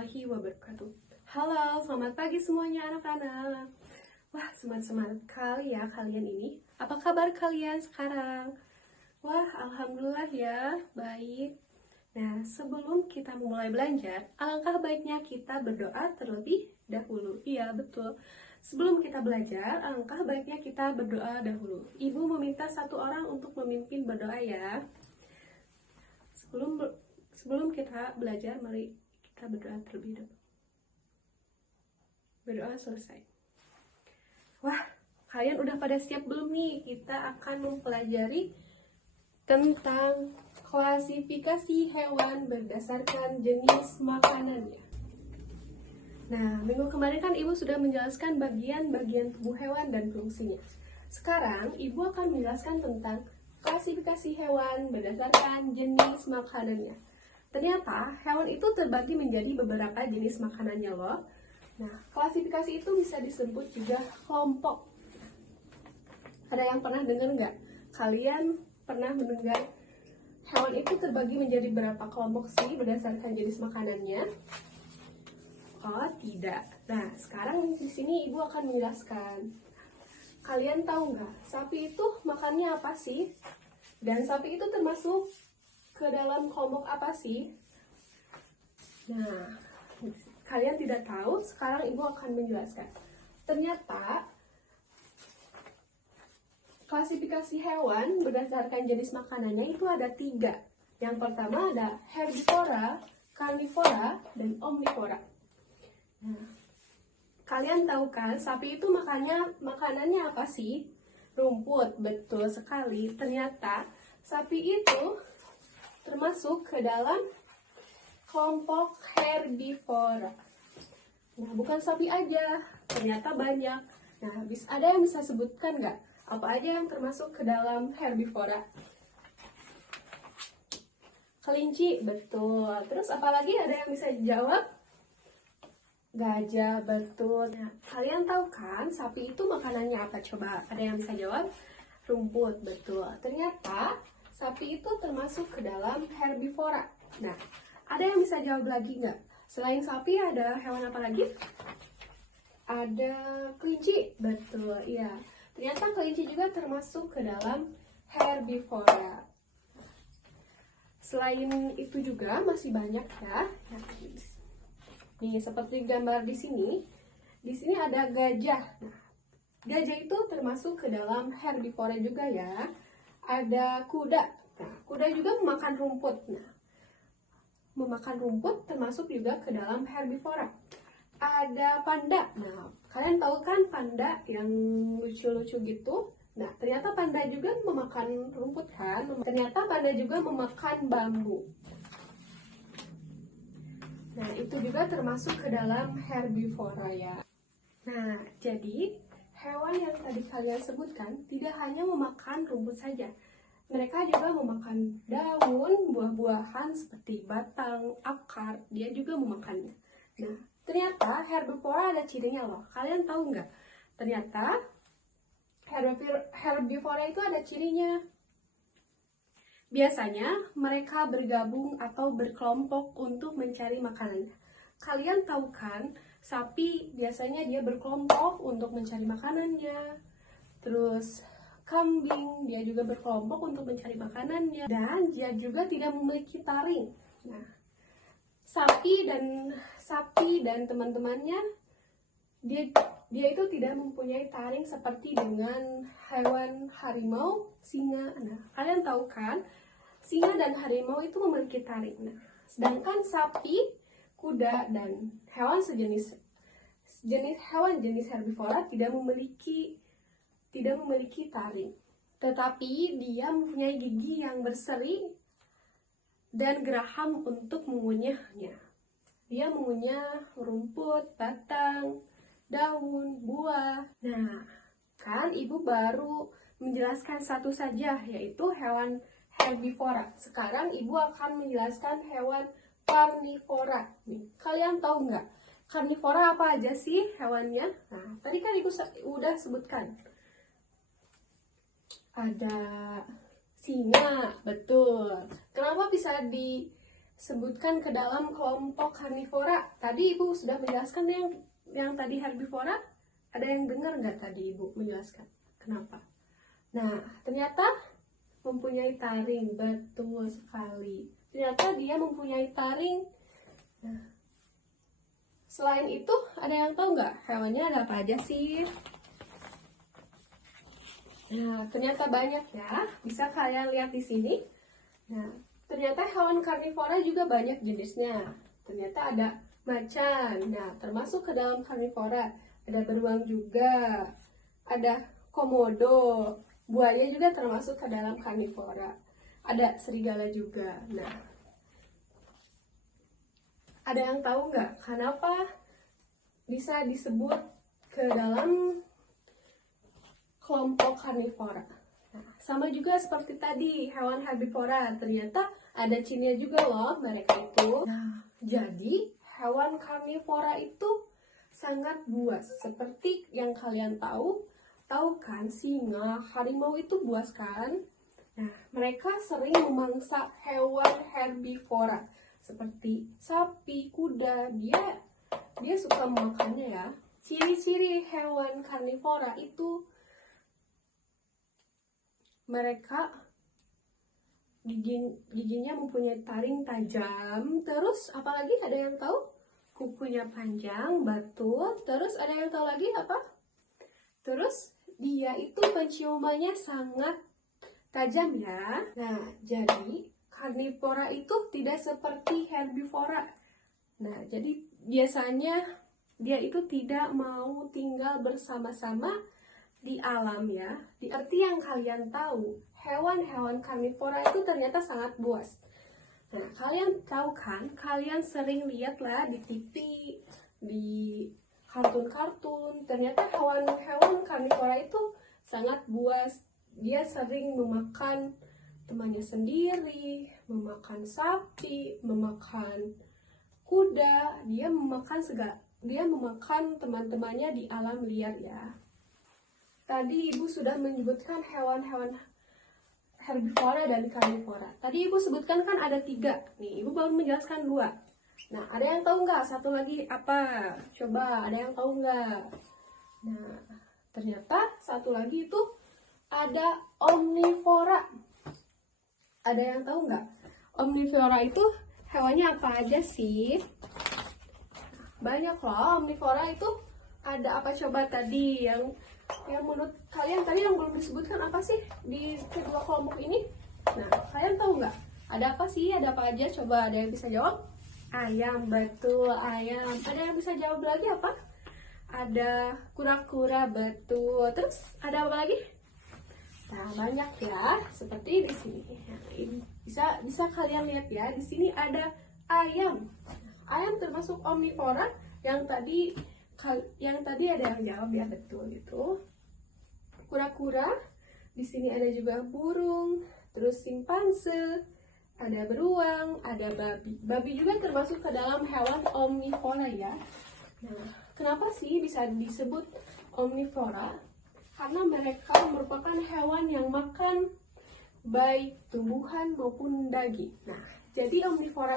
warahmatullahi wabarakatuh. Halo, selamat pagi semuanya anak-anak. Wah, semangat-semangat kali ya kalian ini. Apa kabar kalian sekarang? Wah, alhamdulillah ya, baik. Nah, sebelum kita memulai belajar, alangkah baiknya kita berdoa terlebih dahulu. Iya, betul. Sebelum kita belajar, alangkah baiknya kita berdoa dahulu. Ibu meminta satu orang untuk memimpin berdoa ya. Sebelum kita belajar, mari kita berdoa terlebih dahulu. Berdoa selesai. Wah, kalian udah pada siap belum nih? Kita akan mempelajari tentang klasifikasi hewan berdasarkan jenis makanannya. Nah, minggu kemarin kan Ibu sudah menjelaskan bagian-bagian tubuh hewan dan fungsinya. Sekarang, Ibu akan menjelaskan tentang klasifikasi hewan berdasarkan jenis makanannya. Ternyata, hewan itu terbagi menjadi beberapa jenis makanannya loh. Nah, klasifikasi itu bisa disebut juga kelompok. Ada yang pernah dengar nggak? Kalian pernah mendengar hewan itu terbagi menjadi berapa kelompok sih berdasarkan jenis makanannya? Oh, tidak. Nah, sekarang di sini Ibu akan menjelaskan. Kalian tahu nggak, sapi itu makannya apa sih? Dan sapi itu termasuk ke dalam kelompok apa sih? Nah, kalian tidak tahu, sekarang Ibu akan menjelaskan. Ternyata, klasifikasi hewan berdasarkan jenis makanannya itu ada 3. Yang pertama ada herbivora, karnivora, dan omnivora. Nah, kalian tahu kan, sapi itu makanannya apa sih? Rumput, betul sekali. Ternyata, sapi itu termasuk ke dalam kelompok herbivora. Nah, bukan sapi aja, ternyata banyak. Nah, ada yang bisa sebutkan nggak? Apa aja yang termasuk ke dalam herbivora? Kelinci, betul. Terus apalagi ada yang bisa jawab? Gajah, betul. Nah, kalian tahu kan sapi itu makanannya apa? Coba, ada yang bisa jawab? Rumput, betul. Ternyata sapi itu termasuk ke dalam herbivora. Nah, ada yang bisa jawab lagi nggak? Selain sapi ada hewan apa lagi? Ada kelinci, betul. Iya. Ternyata kelinci juga termasuk ke dalam herbivora. Selain itu juga masih banyak ya. Nih, seperti gambar di sini ada gajah. Nah, gajah itu termasuk ke dalam herbivora juga ya. Ada kuda. Nah, kuda juga memakan rumput. Nah, memakan rumput termasuk juga ke dalam herbivora. Ada panda. Nah, kalian tahu kan panda yang lucu-lucu gitu? Nah, ternyata panda juga memakan rumput kan? Ternyata panda juga memakan bambu. Nah, itu juga termasuk ke dalam herbivora ya. Nah, jadi hewan yang tadi kalian sebutkan tidak hanya memakan rumput saja. Mereka juga memakan daun, buah-buahan seperti batang, akar, dia juga memakannya. Nah, ternyata herbivora ada cirinya loh. Kalian tahu nggak? Ternyata herbivora itu ada cirinya. Biasanya mereka bergabung atau berkelompok untuk mencari makanan. Kalian tahu kan, sapi biasanya dia berkelompok untuk mencari makanannya. Terus kambing dia juga berkelompok untuk mencari makanannya, dan dia juga tidak memiliki taring. Nah, sapi dan teman-temannya dia itu tidak mempunyai taring seperti dengan hewan harimau, singa. Nah, kalian tahu kan, singa dan harimau itu memiliki taring. Nah, sedangkan sapi, kuda, dan hewan jenis herbivora tidak memiliki taring. Tetapi dia mempunyai gigi yang berseri dan geraham untuk mengunyahnya. Dia mengunyah rumput, batang, daun, buah. Nah, kan Ibu baru menjelaskan satu saja, yaitu hewan herbivora. Sekarang Ibu akan menjelaskan hewan karnivora. Nih, kalian tahu nggak? Karnivora apa aja sih hewannya? Nah, tadi kan Ibu udah sebutkan. Ada singa, betul. Kenapa bisa sebutkan ke dalam kelompok karnivora. Tadi Ibu sudah menjelaskan yang tadi herbivora. Ada yang dengar nggak tadi Ibu menjelaskan? Kenapa? Nah, ternyata mempunyai taring. Betul sekali. Ternyata dia mempunyai taring. Nah, selain itu, ada yang tahu nggak hewannya ada apa aja sih? Nah, ternyata banyak ya. Bisa kalian lihat di sini. Nah, ternyata hewan karnivora juga banyak jenisnya. Ternyata ada macan. Nah, termasuk ke dalam karnivora. Ada beruang juga. Ada komodo. Buaya juga termasuk ke dalam karnivora. Ada serigala juga. Nah, ada yang tahu nggak kenapa bisa disebut ke dalam kelompok karnivora? Nah, sama juga seperti tadi, hewan herbivora. Ternyata ada cirinya juga loh mereka itu. Nah, jadi hewan karnivora itu sangat buas. Seperti yang kalian tahu kan singa, harimau itu buas kan? Nah, mereka sering memangsa hewan herbivora. Seperti sapi, kuda, dia suka memakannya ya. Ciri-ciri hewan karnivora itu mereka giginya mempunyai taring tajam. Terus apalagi ada yang tahu? Kukunya panjang, betul. Terus ada yang tahu lagi apa? Terus dia itu penciumannya sangat tajam ya. Nah, jadi karnivora itu tidak seperti herbivora. Nah, jadi biasanya dia itu tidak mau tinggal bersama-sama di alam ya. Di arti yang kalian tahu, hewan-hewan karnivora itu ternyata sangat buas. Nah, kalian tahu kan, kalian sering lihat lah di TV, di kartun-kartun, ternyata hewan-hewan karnivora itu sangat buas. Dia sering memakan temannya sendiri, memakan sapi, memakan kuda, dia memakan teman-temannya di alam liar ya. Tadi Ibu sudah menyebutkan hewan-hewan herbivora dan karnivora. Tadi Ibu sebutkan kan ada 3. Nih, Ibu baru menjelaskan 2. Nah, ada yang tahu nggak satu lagi apa? Coba, ada yang tahu nggak? Nah, ternyata satu lagi itu ada omnivora. Ada yang tahu nggak? Omnivora itu hewannya apa aja sih? Banyak loh omnivora itu. Ada apa coba tadi yang menurut kalian tadi yang belum disebutkan apa sih di kedua kelompok ini? Nah, kalian tahu nggak? Ada apa sih? Ada apa aja? Coba ada yang bisa jawab? Ayam, betul, ayam. Ada yang bisa jawab lagi apa? Ada kura-kura, betul. Terus ada apa lagi? Nah, banyak ya. Seperti di sini. Nah, bisa kalian lihat ya. Di sini ada ayam. Ayam termasuk omnivora yang tadi ada yang jawab ya, betul itu. Kura-kura, di sini ada juga burung, terus simpanse, ada beruang, ada babi. Babi juga termasuk ke dalam hewan omnivora ya. Nah, kenapa sih bisa disebut omnivora? Karena mereka merupakan hewan yang makan baik tumbuhan maupun daging. Nah, jadi omnivora